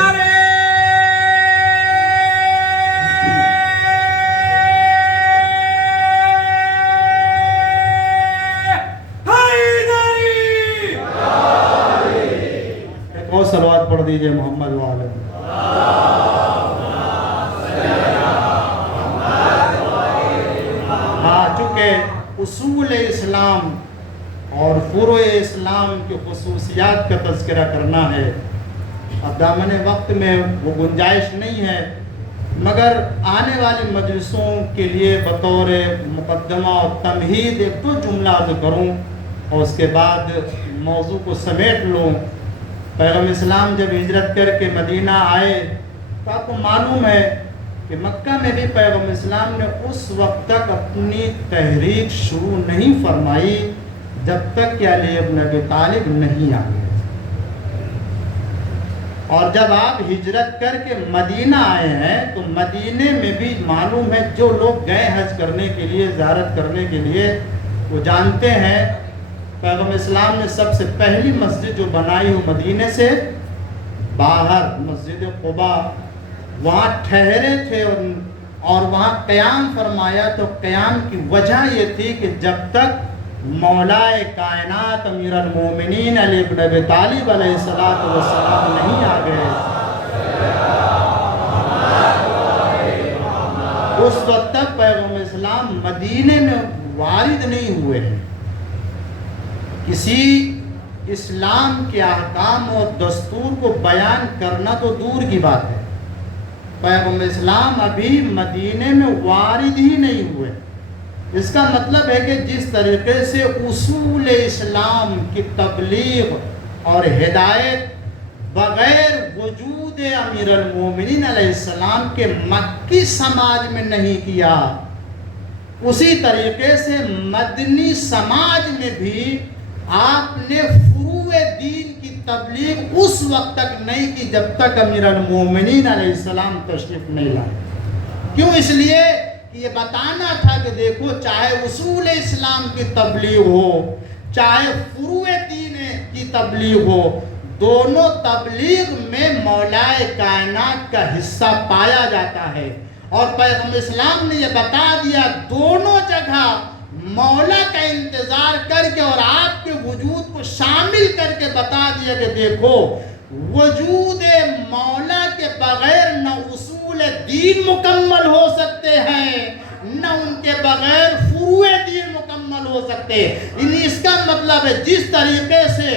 صلوات پڑھ دیجئے محمد وعلى چونکہ اصول اسلام اور فروع اسلام کی خصوصیات کا تذکرہ کرنا ہے، اب دامن وقت میں وہ گنجائش نہیں ہے، مگر آنے والی مجلسوں کے لیے بطور مقدمہ اور تمہید ایک دو جملہ عرض کروں اور اس کے بعد موضوع کو سمیٹ لوں۔ پیغمبر اسلام جب ہجرت کر کے مدینہ آئے تو آپ کو معلوم ہے کہ مکہ میں بھی پیغمبر اسلام نے اس وقت تک اپنی تحریک شروع نہیں فرمائی جب تک کہ علی ابن ابی طالب نہیں آئے، اور جب آپ ہجرت کر کے مدینہ آئے ہیں تو مدینے میں بھی معلوم ہے، جو لوگ گئے حج کرنے کے لیے، زیارت کرنے کے لیے، وہ جانتے ہیں پیغمبر اسلام نے سب سے پہلی مسجد جو بنائی وہ مدینے سے باہر مسجد قباء، وہاں ٹھہرے تھے اور وہاں قیام فرمایا۔ تو قیام کی وجہ یہ تھی کہ جب تک مولا کائنات امیر المومنین علی بن ابی طالب علیہ السلام نہیں آ گئے، اس وقت تک پیغمبر اسلام مدینے میں وارد نہیں ہوئے ہیں۔ کسی اسلام کے احکام اور دستور کو بیان کرنا تو دور کی بات ہے، پیغمبر اسلام ابھی مدینے میں وارد ہی نہیں ہوئے۔ اس کا مطلب ہے کہ جس طریقے سے اصول اسلام کی تبلیغ اور ہدایت بغیر وجود امیر المومنین علیہ السلام کے مکی سماج میں نہیں کیا، اسی طریقے سے مدنی سماج میں بھی آپ نے فروع دین کی تبلیغ اس وقت تک نہیں کی جب تک امیر المومنین علیہ السلام تشریف نہیں لائے۔ کیوں؟ اس لیے کہ یہ بتانا تھا کہ دیکھو، چاہے اصول اسلام کی تبلیغ ہو، چاہے فروع دین کی تبلیغ ہو، دونوں تبلیغ میں مولا کائنات کا حصہ پایا جاتا ہے۔ اور پیغمبر اسلام نے یہ بتا دیا، دونوں جگہ مولا کا انتظار کر کے اور آپ کے وجود کو شامل کر کے بتا دیا کہ دیکھو، وجود مولا کے بغیر نہ اصول دین مکمل ہو سکتے ہیں، نہ ان کے بغیر فروع دین مکمل ہو سکتے۔ اس کا مطلب ہے جس طریقے سے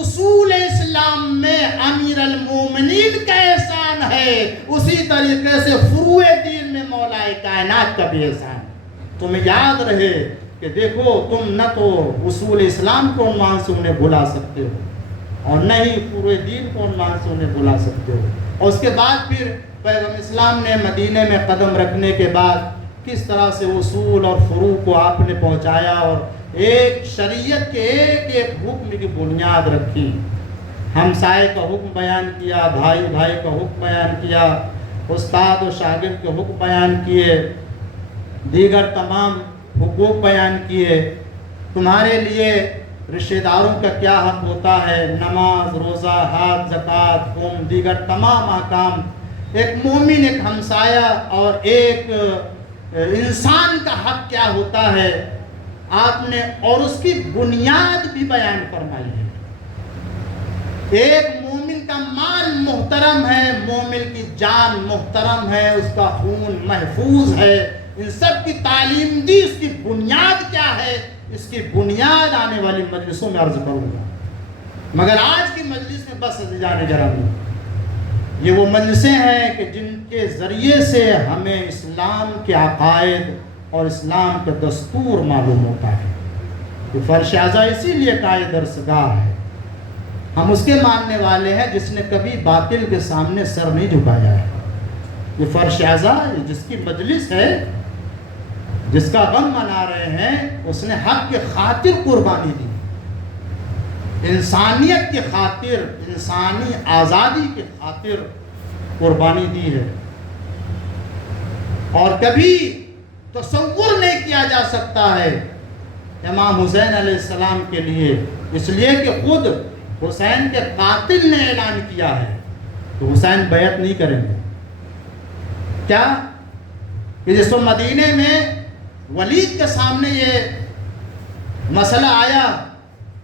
اصول اسلام میں امیر المومنین کا احسان ہے، اسی طریقے سے فروع دین میں مولا کائنات کا بھی احسان ہے۔ تمہیں یاد رہے کہ دیکھو، تم نہ تو اصول اسلام کو عنوان سے انہیں بھلا سکتے ہو اور نہ ہی فروع دین کو عنوان سے انہیں بھلا سکتے ہو۔ اور اس کے بعد پھر پیغمبر اسلام نے مدینے میں قدم رکھنے کے بعد کس طرح سے اصول اور فروع کو آپ نے پہنچایا اور ایک شریعت کے ایک ایک حکم کی بنیاد رکھی۔ ہمسائے کا حکم بیان کیا، بھائی بھائی کا حکم بیان کیا، استاد و شاگرد کے حکم بیان کیے، دیگر تمام حقوق بیان کیے۔ تمہارے لیے رشتہ داروں کا کیا حق ہوتا ہے، نماز، روزہ، حج، زکوٰۃ، قوم، دیگر تمام احکام، ایک مومن، ایک ہمسایہ اور ایک انسان کا حق کیا ہوتا ہے آپ نے، اور اس کی بنیاد بھی بیان فرمائی ہے۔ ایک مومن کا مال محترم ہے، مومن کی جان محترم ہے، اس کا خون محفوظ ہے، ان سب کی تعلیم دی۔ اس کی بنیاد کیا ہے، اس کی بنیاد آنے والی مجلسوں میں عرض کروں گا، مگر آج کی مجلس میں بس جانے جرام یہ وہ مجلسیں ہیں کہ جن کے ذریعے سے ہمیں اسلام کے عقائد اور اسلام کا دستور معلوم ہوتا ہے۔ یہ فرش اعضا اسی لیے قائد درسگاہ ہے، ہم اس کے ماننے والے ہیں جس نے کبھی باطل کے سامنے سر نہیں جھکایا ہے۔ یہ فرش اعضا جس کی مجلس ہے، جس کا غم منا رہے ہیں، اس نے حق کی خاطر قربانی دی، انسانیت کی خاطر، انسانی آزادی کی خاطر قربانی دی ہے، اور کبھی تصور نہیں کیا جا سکتا ہے امام حسین علیہ السلام کے لیے، اس لیے کہ خود حسین کے قاتل نے اعلان کیا ہے تو حسین بیعت نہیں کریں گے۔ کیا کہ جس وقت مدینے میں ولید کے سامنے یہ مسئلہ آیا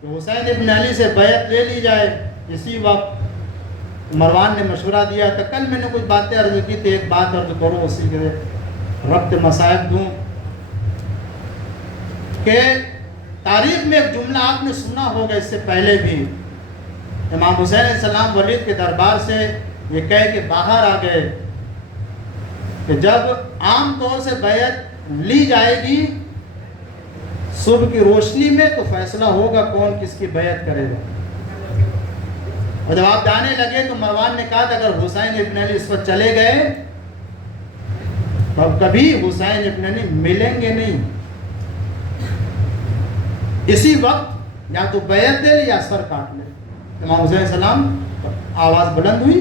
کہ حسین ابن علی سے بیعت لے لی جائے، اسی وقت مروان نے مشورہ دیا تھا، کل میں نے کچھ باتیں عرض کی تھی، ایک بات عرض کروں اسی کے ربط مصائب دوں کہ تاریخ میں ایک جملہ آپ نے سنا ہوگا اس سے پہلے بھی، امام حسین علیہ السلام ولید کے دربار سے یہ کہہ کے باہر آ گئے کہ جب عام طور سے بیعت لی جائے گی صبح کی روشنی میں تو فیصلہ ہوگا کون کس کی بیعت کرے گا. اور جب آپ جانے لگے تو مروان نے کہا تھا اگر حسین ابن علی اس وقت چلے گئے تو اب کبھی حسین ابن علی ملیں گے نہیں. اسی وقت یا تو بیعت دے لے یا سر کاٹ لے. امام حسین علیہ السلام آواز بلند ہوئی،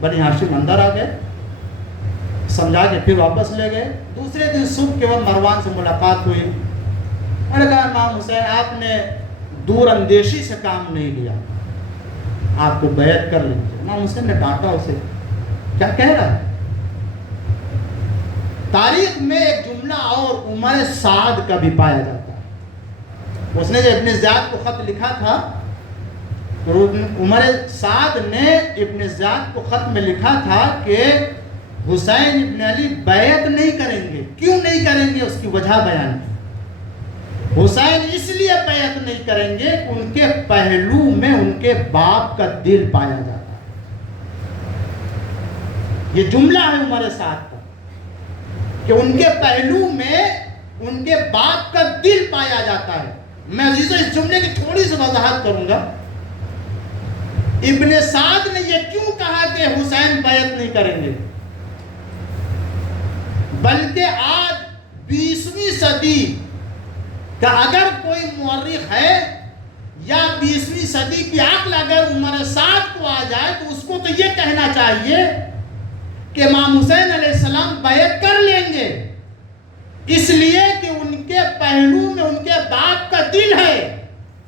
بنی ہاشم اندر آ گئے، سمجھا کے پھر واپس لے گئے. دوسرے دن صبح کے وقت مروان سے ملاقات ہوئی. انہوں نے کہا امام حسین آپ نے دور اندیشی سے کام نہیں لیا، آپ کو بیعت کر لیجیے. امام حسین نے ڈانٹا اسے، کیا کہہ رہا ہے؟ تاریخ میں ایک جملہ اور عمر سعد کا بھی پایا جاتا ہے. اس نے جو ابن زیاد کو خط لکھا تھا، عمر سعد نے ابن زیاد کو خط میں لکھا تھا کہ حسین ابن علی بیعت نہیں کریں گے. کیوں نہیں کریں گے؟ اس کی وجہ بیان کی. حسین اس لیے بیعت نہیں کریں گے کہ ان کے پہلو میں ان کے باپ کا دل پایا جاتا ہے. یہ جملہ ہے عمر سعد کا کہ ان کے پہلو میں ان کے باپ کا دل پایا جاتا ہے. میں عزیزو اس جملے کی تھوڑی سی وضاحت کروں گا. ابن سعد نے یہ کیوں کہا کہ حسین بیعت نہیں کریں گے؟ بلکہ آج 20ویں صدی کا اگر کوئی مورخ ہے یا 20ویں صدی کی عقل اگر عمر سعد کو آ جائے تو اس کو تو یہ کہنا چاہیے کہ امام حسین علیہ السلام بیعت کر لیں گے، اس لیے کہ ان کے پہلو میں ان کے باپ کا دل ہے.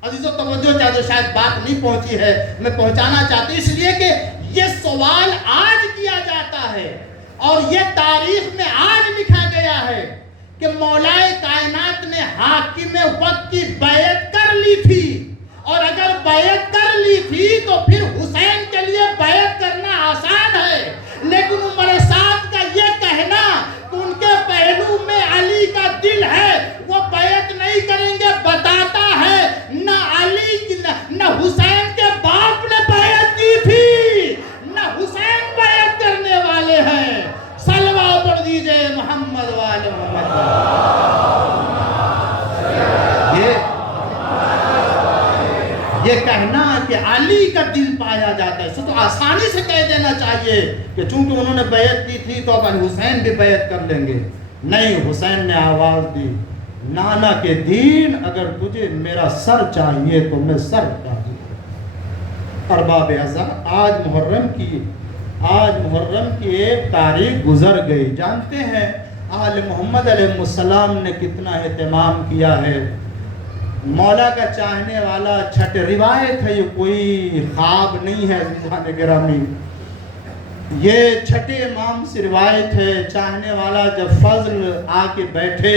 عزیزو توجہ چاہتے، شاید بات نہیں پہنچی ہے، میں پہنچانا چاہتی ہوں اس لیے کہ یہ سوال آج کیا جاتا ہے اور یہ تاریخ میں آج لکھا گیا ہے کہ مولا کائنات نے حاکم وقت کی بیعت کر لی تھی، اور اگر بیعت کر لی تھی تو پھر حسین کے لیے بیعت کرنا آسان ہے. لیکن عمر سعد کا یہ کہنا کہ ان کے پہلو میں علی کا دل ہے، وہ بیعت نہیں کریں گے، بتاتا ہے نہ علی نہ حسین کے باپ نے بیعت کی تھی، نہ حسین بیعت کرنے والے ہیں. صلوات پڑھ دیجئے محمد وآل محمد. یہ کہنا کہ علی کا دل پایا جاتا ہے اسے تو آسانی سے کہہ دینا چاہیے کہ چونکہ انہوں نے بیعت کی تھی تو اب حسین بھی بیعت کر لیں گے. نہیں، حسین نے آواز دی، نانا کے دین اگر تجھے میرا سر چاہیے تو میں سر چاہیے. ارباب اعزاز، آج محرم کی ایک تاریخ گزر گئی. جانتے ہیں آل محمد علیہ السلام نے کتنا اہتمام کیا ہے. مولا کا چاہنے والا چھٹ روایت ہے، یہ کوئی خواب نہیں ہے عزیزان گرامی، یہ چھٹے امام سے روایت ہے. چاہنے والا جب فضل آ کے بیٹھے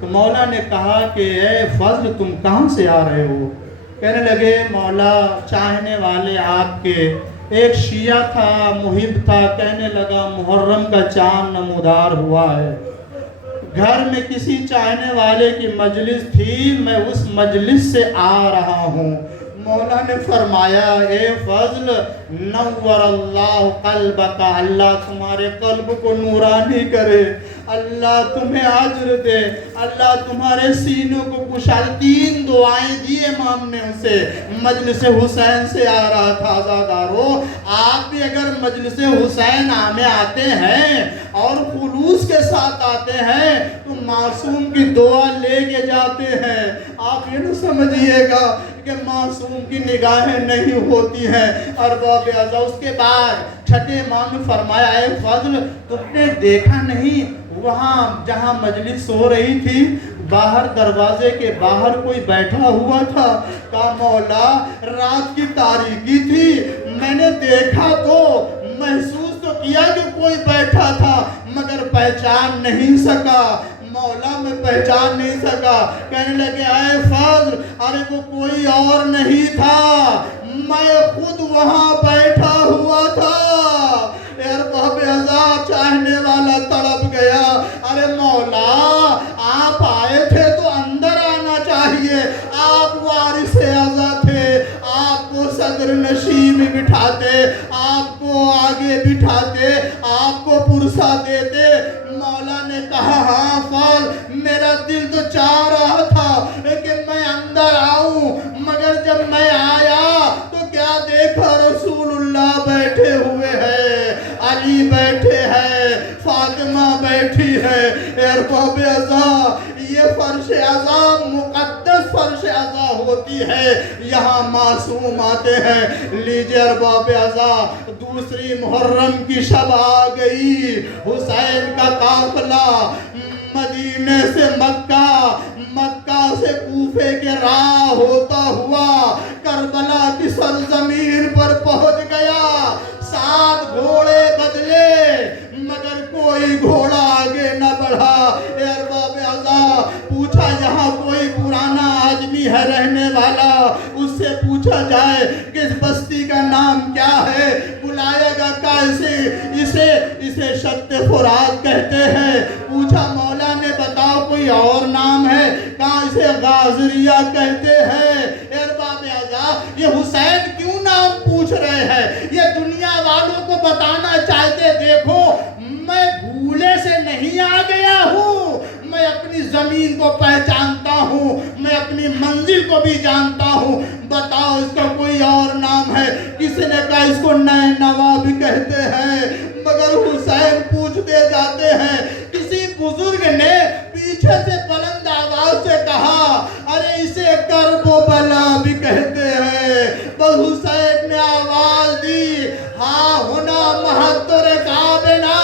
تو مولا نے کہا کہ اے فضل تم کہاں سے آ رہے ہو؟ کہنے لگے مولا چاہنے والے آپ کے ایک شیعہ تھا، محب تھا، کہنے لگا محرم کا چاند نمودار ہوا ہے، گھر میں کسی چاہنے والے کی مجلس تھی، میں اس مجلس سے آ رہا ہوں. مولا نے فرمایا اے فضل نور اللہ قلبک، اللہ تمہارے قلب کو نورانی کرے، اللہ تمہیں اجر دے، اللہ تمہارے سینوں کو کشا. 3 دعائیں دی امام نے اسے. مجلس حسین سے آ رہا تھا. عزادارو، آپ بھی اگر مجلس حسین میں آتے ہیں اور خلوص کے ساتھ آتے ہیں تو معصوم کی دعا لے کے جاتے ہیں. آپ یہ نہ سمجھیے گا کہ معصوم کی نگاہیں نہیں ہوتی ہیں. ارباب اعزاز، اس کے بعد چھٹے امام نے فرمایا اے فضل تم نے دیکھا نہیں وہاں جہاں مجلس ہو رہی تھی باہر دروازے کے باہر کوئی بیٹھا ہوا تھا؟ کہا مولا رات کی تاریکی تھی، میں نے دیکھا تو محسوس تو کیا کہ کوئی بیٹھا تھا مگر پہچان نہیں سکا. مولا میں پہچان نہیں سکا. کہنے لگے اے فضل ارے وہ کوئی اور نہیں تھا، میں خود وہاں بیٹھا ہوا صدر نشین میں بٹھاتے، آپ کو آگے بٹھاتے، آپ کو پرسہ دیتے۔ مولا نے کہا ہاں فال، میرا دل تو چاہ رہا تھا کہ میں اندر آؤں، مگر جب میں آیا تو کیا دیکھا، رسول اللہ بیٹھے ہوئے ہیں، علی بیٹھے ہیں، فاطمہ بیٹھی ہے۔ ارباب عزا، یہ فرش عزا مقدس فرش عزا ہوتی ہے، یہاں معصوم آتے ہیں۔ لیجئے ارباب عزا، دوسری محرم کی شب آ گئی، حسین کا قافلہ مدینے سے مکہ، مکہ سے کوفے کے راہ ہوتا ہوا کربلا کی سرزمین پر پہنچ گیا۔ 7 گھوڑے بدلے مگر کوئی گھوڑا آگے نہ بڑھا۔ اے ارباب عزا، پوچھا یہاں کوئی پرانا آدمی ہے رہنے والا، اس سے پوچھا جائے کہ اس بستی کا نام کیا ہے، بلائے گا کیسے؟ اسے شط فرات کہتے ہیں۔ پوچھا مولا نے بتاؤ کوئی اور نام ہے؟ کہاں اسے غازریہ کہتے ہیں۔ ارباب عزا، یہ حسین کیوں نام پوچھ رہے ہیں؟ یہ دنیا والوں کو بتانا چاہتے دیکھو میں بھولے سے نہیں آ گیا ہوں، میں اپنی زمین کو پہچانتا ہوں، میں اپنی منزل کو بھی جانتا ہوں، بتاؤ اس کا کوئی اور نام ہے؟ کسی نے کہا اس کو نئے نوا بھی کہتے ہیں، مگر حسین پوچھتے جاتے ہیں۔ کسی بزرگ نے پیچھے سے بلند آواز سے کہا ارے اسے کرب و بلا بھی کہتے ہیں۔ بس حسین نے آواز دی ہاں ہونا محتر کابنا،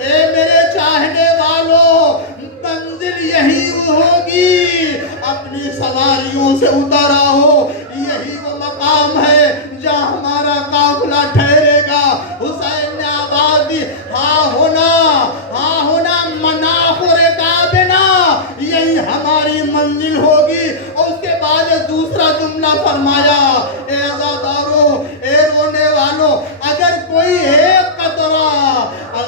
اے میرے چاہنے والوں منزل یہی ہوگی، اپنی سواریوں سے اتر آؤ، یہی وہ مقام ہے جہاں ہمارا قافلہ ٹھہرے گا۔ حسین نے آواز دی ہاں ہونا مناخر کابنا، یہی ہماری منزل ہوگی۔ اور اس کے بعد دوسرا جملہ فرمایا اے عزادارو، اے رونے والو، اگر کوئی ایک قطرہ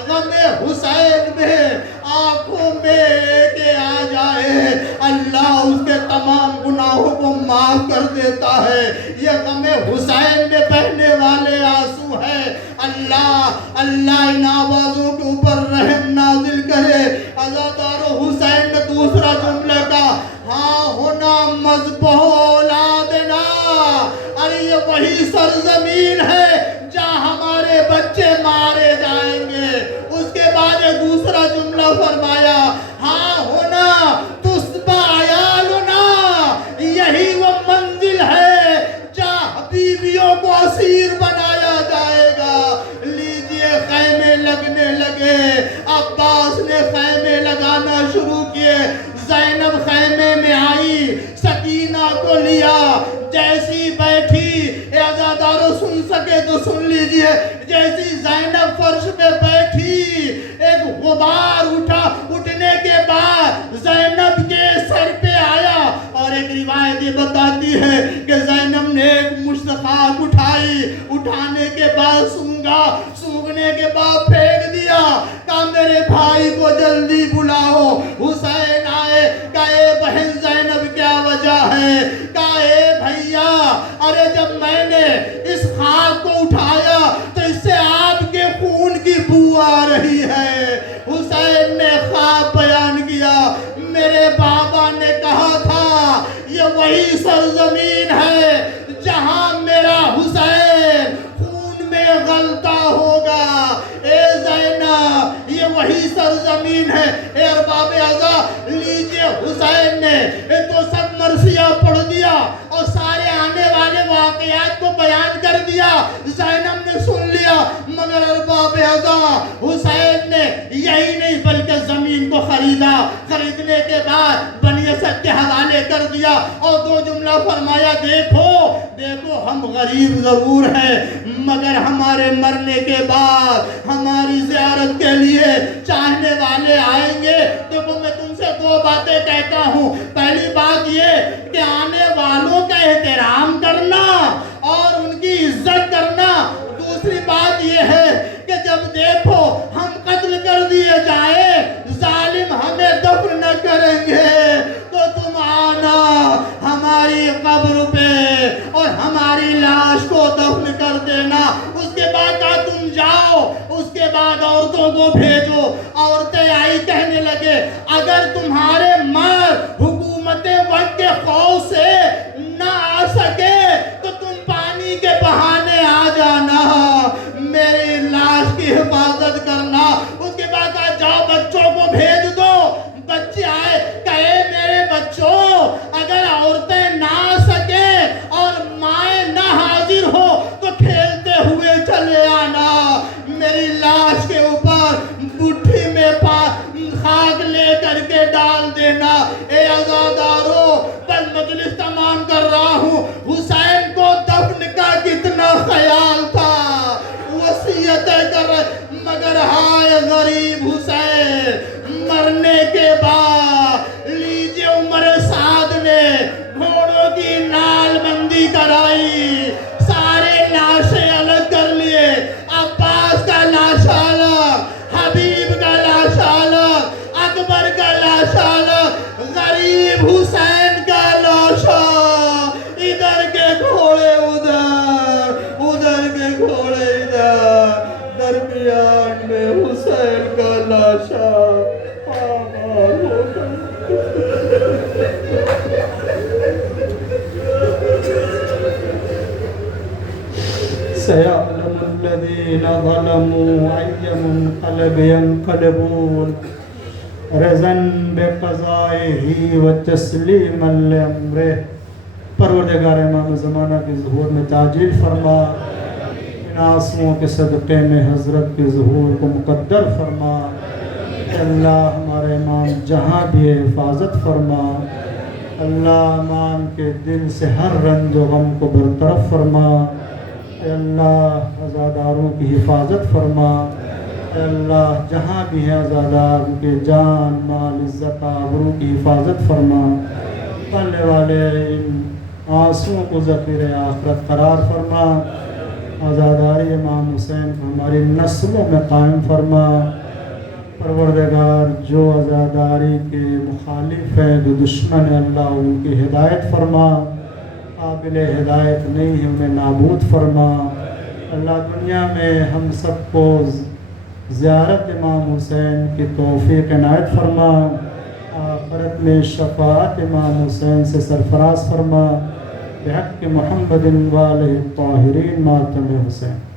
غم حسین میں آنکھوں میں کے آ جائے، اللہ اس کے تمام گناہوں کو معاف کر دیتا ہے۔ یہ غم حسین میں بہنے والے آنسو ہیں۔ اللہ ان آوازوں کے اوپر رحم نازل کرے۔ عزادارو، حسین نے دوسرا جملہ کا ہاں ہونا مذبح اولادنا، ارے یہ وہی سرزمین ہے جہاں ہمارے بچے مارے جائیں گے۔ اس کے بعد دوسرا جملہ فرمایا ہاں ہونا تصبح عیالنا، یہی وہ منزل ہے جہاں بیویوں کو اسیر بنایا جائے گا۔ لیجئے خیمے لگنے لگے، عباس نے خیمے لگانا شروع کیے، زینب خیمے میں آئی، سکینہ کو لیا، جیسی بیٹھی، اے عزادارو سن سکے تو سن لیجئے، جیسی زینب فرش پہ بیٹھی ایک غبار اٹھنے کے بعد زینب کے سر پہ آیا، اور ایک روایت یہ بتاتی ہے کہ زینب نے ایک مشت خاک اٹھانے کے بعد سونگنے کے بعد پھینک دیا، کہا میرے بھائی کو جلدی بلاؤ۔ حسین آئے، کہا اے بہن زینب کیا وجہ ہے؟ کہا اے بھیا، ارے جب میں نے اس خاک کو اٹھایا تو اس سے آپ کے خون کی بو آ رہی ہے۔ حسین نے خواب بیان کیا، میرے بابا نے کہا تھا یہ وہی سرزمین ہے جہاں میرا حسین خون میں غلطہ ہوگا۔ اے زینب، یہ وہی سرزمین ہے۔ اے ارباب عزا، لیجئے حسین نے تو سب مرثیہ پڑھ دیا اور سارے آنے والے واقعات کو بیان کر دیا، زینب نے سن لیا، مگر ارباب عزا حسین نے یہی نہیں بلکہ زمین کو خریدنے کے بعد بنی اسد کے حوالے کر دیا، اور 2 جملہ فرمایا دیکھو ہم غریب ضرور ہیں مگر ہمارے مرنے کے بعد ہماری زیارت کے لیے چاہنے والے آئیں گے۔ دیکھو میں تم سے 2 باتیں کہتا ہوں، پہلی بات یہ کہ آنے والوں کا احترام کرنا اور ان کی عزت کرنا، دوسری بات یہ ہے کہ جب دیکھو ہم قتل کر دیے جائے، ظالم ہمیں دفن نہ کریں گے، تو تم آنا ہماری قبر پہ اور ہمارے ہماری لاش کو دفن کر دینا۔ اس کے بعد تم جاؤ، اس کے بعد عورتوں کو بھیجو۔ عورتیں آئی کہنے لگے اگر تمہارے مرد حکومت وقت کے خوف سے نہ آ سکے تو تم پانی کے بہانے آ جانا، میری لاش کی حفاظت کرنا۔ اس کے بعد کہا جاؤ بچوں کو بھیج دو۔ بچے آئے، کہے میرے بچوں اگر عورتیں نہ آ سکے اور مائیں نہ حاضر ہو تو کھیلتے ہوئے چلے آنا، میری لاش کے اوپر بٹھی میں خاک لے کر کے ڈال دینا۔ اے عزادارو، بس مجلس تمام کر رہا ہوں۔ حسین کو دفن کا کتنا خیال تھا، وصیتیں کر رہے، مگر ہائے غریب حسین، مرنے کے بعد لیجیے عمر سعد نے گھوڑوں کی نال بندی کرائی، سارے لاشیں الگ کر لیے، عباس کا لاش الگ، حبیب کا لاش الگ، اکبر کا لاش الگ، غریب حسین کا لاش، ادھر کے گھوڑے ادھر، ادھر کے گھوڑے ادھر، درمیان میں حسین کا لاشا سيعلم الذين ظلموا أي منقلب ينقلبون رضا بقضائه وتسليما لأمره۔ پروردگار امام زمانہ کے ظہور میں تعجیل فرما، ان آنسوؤں کے صدقے میں حضرت کے ظہور کو مقدر فرما۔ اللہ ہمارے امام جہاں بھی ہے حفاظت فرما، اللہ امام کے دل سے ہر رنج و غم کو برطرف فرما۔ اے اللہ عزاداروں کی حفاظت فرما، اے اللہ جہاں بھی ہیں عزادار ان کے جان مال عزت آبرو کی حفاظت فرما۔ پڑھنے والے ان آنسوؤں کو ذخیر آخرت قرار فرما، عزاداری امام حسین کو ہماری نسلوں میں قائم فرما۔ پروردگار جو عزاداری کے مخالف ہیں، جو دشمن ہیں، اللہ ان کی ہدایت فرما، قابل ہدایت نہیں ہے انہیں نابود فرما۔ اللہ دنیا میں ہم سب کو زیارت امام حسین کی توفیق عنایت فرما، آخرت میں شفاعت امام حسین سے سرفراز فرما، بحق محمد والہ الطاہرین ماتم حسین۔